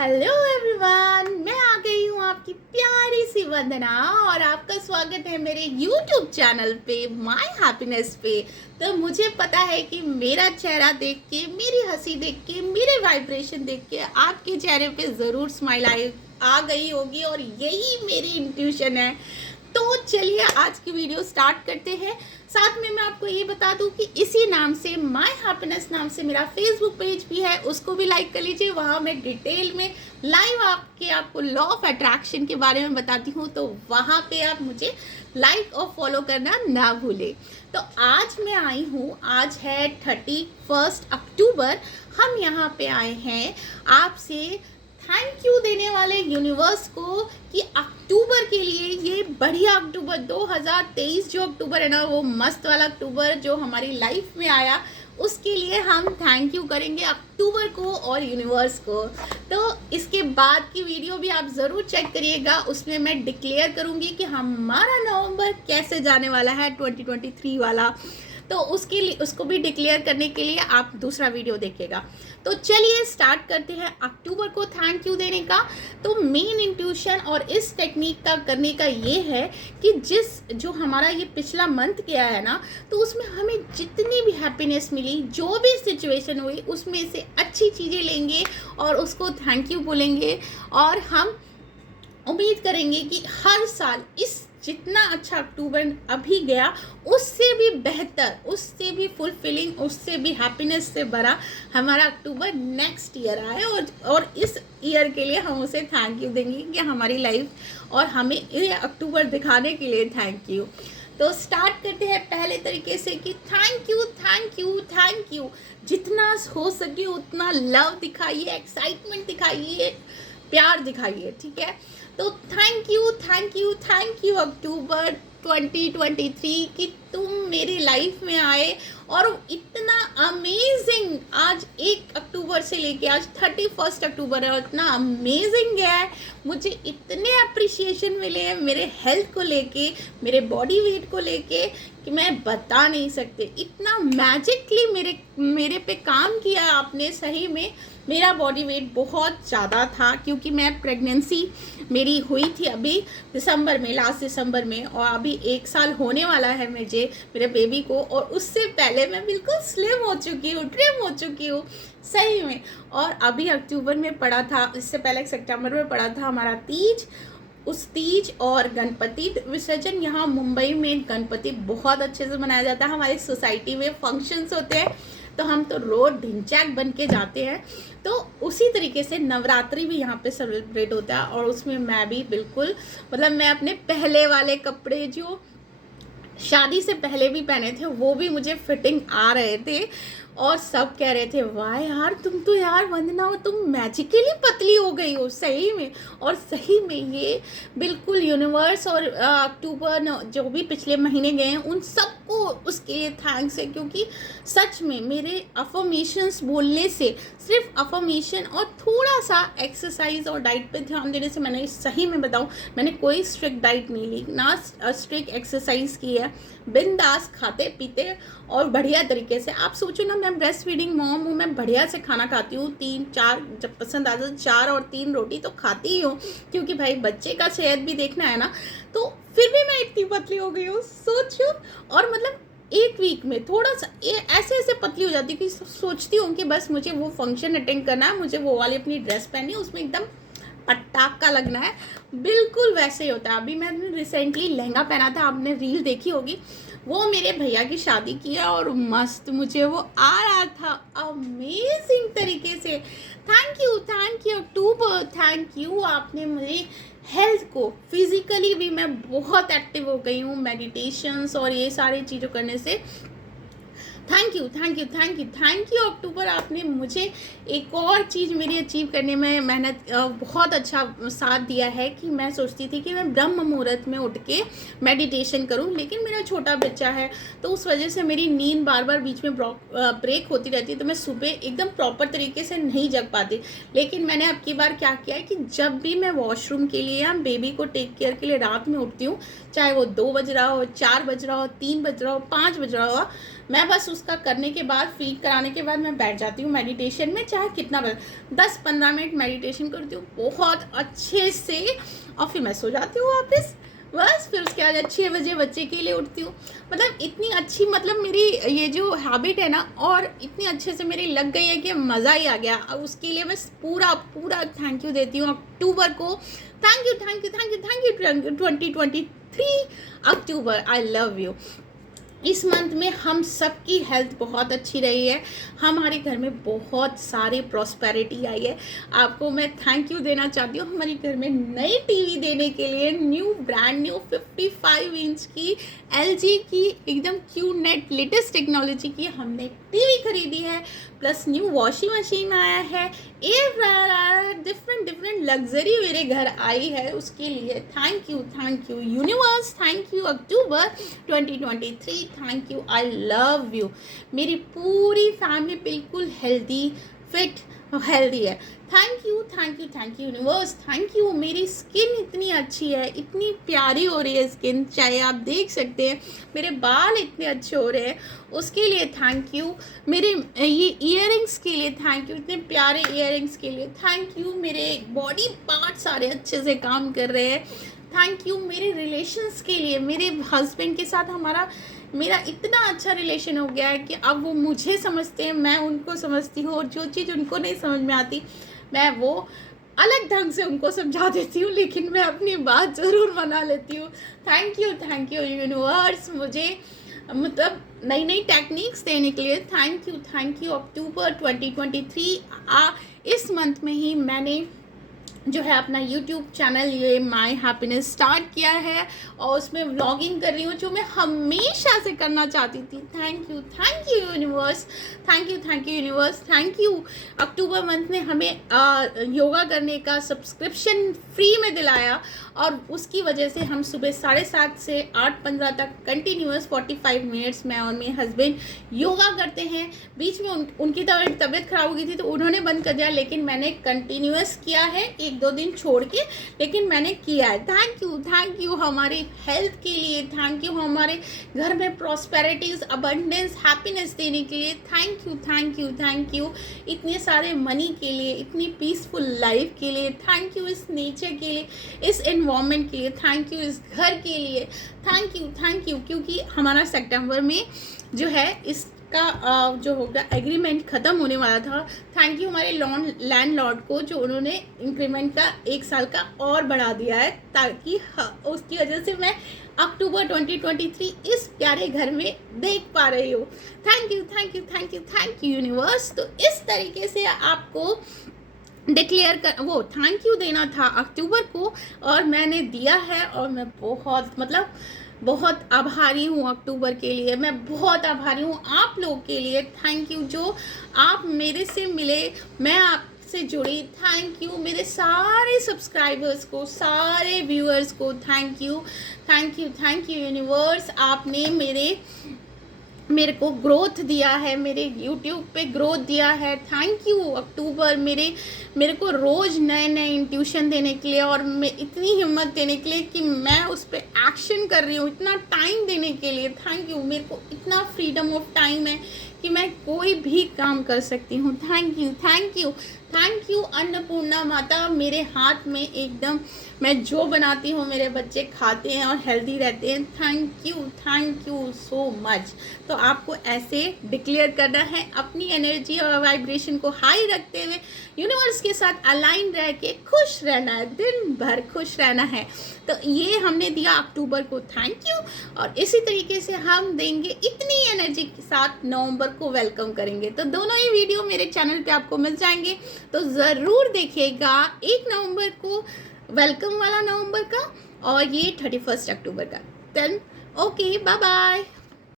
Hello everyone, मैं आ गई हूँ आपकी प्यारी सी वंदना और आपका स्वागत है मेरे यूट्यूब चैनल पे माय हैप्पीनेस पे। तो मुझे पता है कि मेरा चेहरा देख के, मेरी हंसी देख के, मेरे वाइब्रेशन देख के आपके चेहरे पे ज़रूर स्माइल आ गई होगी और यही मेरी इंट्यूशन है। तो चलिए आज की वीडियो स्टार्ट करते हैं। साथ में मैं आपको ये बता दूं कि इसी नाम से माय हैप्पीनेस नाम से मेरा फेसबुक पेज भी है, उसको भी लाइक कर लीजिए। वहाँ मैं डिटेल में लाइव आपको लॉ ऑफ अट्रैक्शन के बारे में बताती हूँ, तो वहाँ पे आप मुझे लाइक और फॉलो करना ना भूलें। तो आज मैं आई हूँ, आज है 31 अक्टूबर। हम यहाँ पे आए हैं आपसे थैंक यू देने वाले यूनिवर्स को कि अक्टूबर के लिए, ये बढ़िया अक्टूबर 2023 जो अक्टूबर है ना, वो मस्त वाला अक्टूबर जो हमारी लाइफ में आया, उसके लिए हम थैंक यू करेंगे अक्टूबर को और यूनिवर्स को। तो इसके बाद की वीडियो भी आप ज़रूर चेक करिएगा, उसमें मैं डिक्लेयर करूँगी कि हमारा नवंबर कैसे जाने वाला है 2023 वाला। तो उसके लिए, उसको भी डिक्लेयर करने के लिए आप दूसरा वीडियो देखिएगा। तो चलिए स्टार्ट करते हैं अक्टूबर को थैंक यू देने का। तो मेन इंट्यूशन और इस टेक्निक का करने का ये है कि जो हमारा ये पिछला मंथ गया है ना, तो उसमें हमें जितनी भी हैप्पीनेस मिली, जो भी सिचुएशन हुई, उसमें से अच्छी चीज़ें लेंगे और उसको थैंक यू बोलेंगे। और हम उम्मीद करेंगे कि हर साल इस जितना अच्छा अक्टूबर अभी गया, उससे भी बेहतर, उससे भी फुलफिलिंग, उससे भी हैप्पीनेस से भरा हमारा अक्टूबर नेक्स्ट ईयर आए। और इस ईयर के लिए हम उसे थैंक यू देंगे कि हमारी लाइफ और हमें ये अक्टूबर दिखाने के लिए थैंक यू। तो स्टार्ट करते हैं पहले तरीके से कि thank you thank you thank you. जितना हो सके उतना लव दिखाइए, एक्साइटमेंट दिखाइए, प्यार दिखाइए, ठीक है। तो thank you thank you thank you अक्टूबर 2023 कि तुम मेरी लाइफ में आए और इतना अमेजिंग, आज 1 अक्टूबर से लेके आज 31 अक्टूबर है और इतना अमेजिंग गया है। मुझे इतने अप्रिसिएशन मिले हैं मेरे हेल्थ को लेके, मेरे बॉडी वेट को लेके कि मैं बता नहीं सकते। इतना मैजिकली मेरे पे काम किया आपने, सही में। मेरा बॉडी वेट बहुत ज़्यादा था क्योंकि मैं प्रेगनेंसी मेरी हुई थी अभी दिसंबर में, लास्ट दिसंबर में, और अभी 1 साल होने वाला है मेरे बेबी को। और उससे पहले मैं बिल्कुल स्लिम हो चुकी हूँ, ट्रिम हो चुकी हूँ, सही में। और अभी अक्टूबर में पड़ा था, इससे पहले सितंबर में पड़ा था हमारा तीज। उस तीज और गणपति विसर्जन, यहाँ मुंबई में गणपति बहुत अच्छे से मनाया जाता है। हमारी सोसाइटी में फंक्शंस होते हैं तो हम तो रोड ढिंचैक बन के जाते हैं। तो उसी तरीके से नवरात्रि भी यहाँ पे सेलिब्रेट होता है और उसमें मैं भी बिल्कुल, मतलब मैं अपने पहले वाले कपड़े जो शादी से पहले भी पहने थे वो भी मुझे फिटिंग आ रहे थे और सब कह रहे थे वाह यार, तुम तो यार वंदना हो, तुम मैजिकली पतली हो गई हो, सही में। और सही में ये बिल्कुल यूनिवर्स और अक्टूबर जो भी पिछले महीने गए हैं उन सबको उसके लिए थैंक्स है, क्योंकि सच में मेरे अफर्मेशंस बोलने से, सिर्फ अफर्मेशन और थोड़ा सा एक्सरसाइज और डाइट पे ध्यान देने से, मैंने सही में बताऊँ, मैंने कोई स्ट्रिक्ट डाइट नहीं ली, ना स्ट्रिक्ट एक्सरसाइज की है, बिंदास खाते पीते और बढ़िया तरीके से। आप सोचो ना, मैं ब्रेस्ट फीडिंग मॉम हूँ, मैं बढ़िया से खाना खाती हूँ, 3-4 जब पसंद आता है 4 और 3 रोटी तो खाती ही हूँ, क्योंकि भाई बच्चे का सेहत भी देखना है ना। तो फिर भी मैं इतनी पतली हो गई हूँ, सोचो। और मतलब 1 वीक में थोड़ा सा ऐसे पतली हो जाती हूँ कि सोचती हूँ कि बस मुझे वो फंक्शन अटेंड करना है, मुझे वो वाली अपनी ड्रेस पहनी है, उसमें एकदम पटाखा लगना है, बिल्कुल वैसे ही होता है। अभी मैंने रिसेंटली लहंगा पहना था, आपने रील देखी होगी, वो मेरे भैया की शादी की है और मस्त मुझे वो आ रहा था अमेजिंग तरीके से। Thank you October, thank you. आपने मुझे हेल्थ को, फिजिकली भी मैं बहुत एक्टिव हो गई हूँ मेडिटेशंस और ये सारी चीज़ों करने से। थैंक यू अक्टूबर। आपने मुझे एक और चीज़ मेरी अचीव करने में मेहनत बहुत अच्छा साथ दिया है कि मैं सोचती थी कि मैं ब्रह्म मुहूर्त में उठ के मेडिटेशन करूं, लेकिन मेरा छोटा बच्चा है तो उस वजह से मेरी नींद बार बार बीच में ब्रेक होती रहती है, तो मैं सुबह एकदम प्रॉपर तरीके से नहीं जग पाती। लेकिन मैंने अब की बार क्या किया है कि जब भी मैं वॉशरूम के लिए या बेबी को टेक केयर के लिए रात में उठती हूँ, चाहे वो 2 बज रहा हो, 4 बज रहा हो, 3 बज रहा हो, 5 बज रहा हो, मैं बस उसका करने के बाद, फीड कराने के बाद मैं बैठ जाती हूँ मेडिटेशन में, चाहे कितना 10-15 मिनट मेडिटेशन करती हूँ बहुत अच्छे से, और फिर मैं सो जाती हूँ वापस। बस फिर उसके बाद 6 बजे बच्चे के लिए उठती हूँ। मतलब इतनी अच्छी, मतलब मेरी ये जो हैबिट है ना, और इतनी अच्छे से मेरी लग गई है कि मज़ा ही आ गया। अब उसके लिए मैं पूरा पूरा थैंक यू देती हूँ अक्टूबर को। Thank you thank you thank you thank you 2023 October, I love you. इस मंथ में हम सबकी हेल्थ बहुत अच्छी रही है, हमारे घर में बहुत सारे प्रॉस्पेरिटी आई है। आपको मैं थैंक यू देना चाहती हूँ हमारे घर में नई टीवी देने के लिए, न्यू ब्रांड न्यू 55 इंच की LG की एकदम QNET लेटेस्ट टेक्नोलॉजी की हमने टीवी खरीदी है, प्लस न्यू वॉशिंग मशीन आया है, एयर फ्रायर आया है, डिफरेंट लग्जरी मेरे घर आई है। उसके लिए thank you universe, thank you October 2023, thank you, I love you. मेरी पूरी फैमिली बिल्कुल हेल्दी फिट हेल्दी है। Thank you universe, thank you. मेरी स्किन इतनी अच्छी है, इतनी प्यारी हो रही है स्किन, चाहे आप देख सकते हैं मेरे बाल इतने अच्छे हो रहे हैं, उसके लिए थैंक यू। मेरे ये इयररिंग्स के लिए थैंक यू, इतने प्यारे इयररिंग्स के लिए थैंक यू। मेरे बॉडी पार्ट सारे अच्छे से काम कर रहे हैं, थैंक यू। मेरे रिलेशंस के लिए, मेरे हस्बैंड के साथ मेरा इतना अच्छा रिलेशन हो गया है कि अब वो मुझे समझते हैं, मैं उनको समझती हूँ, और जो चीज़ उनको नहीं समझ में आती मैं वो अलग ढंग से उनको समझा देती हूँ, लेकिन मैं अपनी बात ज़रूर मना लेती हूँ। थैंक यू यूनिवर्स, मुझे मतलब नई टेक्निक्स देने के लिए थैंक यू अक्टूबर 2023। इस मंथ में ही मैंने जो है अपना YouTube चैनल ये माई हैप्पीनेस स्टार्ट किया है, और उसमें व्लॉगिंग कर रही हूँ जो मैं हमेशा से करना चाहती थी। Thank you universe, thank you universe, thank you. October month ने हमें योगा करने का सब्सक्रिप्शन फ्री में दिलाया, और उसकी वजह से हम सुबह 7:30 से 8:15 तक कंटिन्यूस 45 मिनट्स मैं और मेरे हस्बैंड योगा करते हैं। बीच में उनकी तबीयत खराब हो गई थी तो उन्होंने बंद कर दिया, लेकिन मैंने कंटिन्यूस किया है, 1-2 दिन छोड़ के, लेकिन मैंने किया है। थैंक यू हमारी हेल्थ के लिए, थैंक यू हमारे घर में प्रॉस्पेरिटीज, अबंडेंस, हैप्पीनेस देने के लिए, थैंक यू इतने सारे मनी के लिए, इतनी पीसफुल लाइफ के लिए, थैंक यू इस नेचर के लिए, इस एनवायरनमेंट के लिए, थैंक यू इस घर के लिए, थैंक यू। क्योंकि हमारा सितंबर में जो है इसका जो होगा एग्रीमेंट ख़त्म होने वाला था। थैंक यू हमारे लैंडलॉर्ड को, जो उन्होंने इंक्रीमेंट का 1 साल का और बढ़ा दिया है, ताकि उसकी वजह से मैं अक्टूबर 2023 इस प्यारे घर में देख पा रही हूँ। Thank you universe. तो इस तरीके से आपको डिक्लेयर कर वो थैंक यू देना था अक्टूबर को, और मैंने दिया है, और मैं बहुत आभारी हूँ अक्टूबर के लिए। मैं बहुत आभारी हूँ आप लोग के लिए। थैंक यू जो आप मेरे से मिले, मैं आपसे जुड़ी। थैंक यू मेरे सारे सब्सक्राइबर्स को, सारे व्यूअर्स को, थैंक यू यूनिवर्स। आपने मेरे को ग्रोथ दिया है, मेरे YouTube पे ग्रोथ दिया है। थैंक यू अक्टूबर, मेरे को रोज़ नए इंट्यूशन देने के लिए, और मैं इतनी हिम्मत देने के लिए कि मैं उस पर एक्शन कर रही हूँ, इतना टाइम देने के लिए। थैंक यू, मेरे को इतना फ्रीडम ऑफ टाइम है कि मैं कोई भी काम कर सकती हूँ। थैंक यू अन्नपूर्णा माता। मेरे हाथ में एकदम मैं जो बनाती हूँ मेरे बच्चे खाते हैं और हेल्दी रहते हैं। Thank you so much. तो आपको ऐसे डिक्लेयर करना है, अपनी एनर्जी और वाइब्रेशन को हाई रखते हुए यूनिवर्स के साथ अलाइन रह के खुश रहना है, दिन भर खुश रहना है। तो ये हमने दिया अक्टूबर को, थैंक यू। और इसी तरीके से हम देंगे इतनी एनर्जी के साथ नवंबर को वेलकम करेंगे। तो दोनों ही वीडियो मेरे चैनल पे आपको मिल जाएंगे, तो ज़रूर देखिएगा। 1 नवंबर को वेलकम वाला नवंबर का, और ये 31 अक्टूबर का। Then okay, bye bye.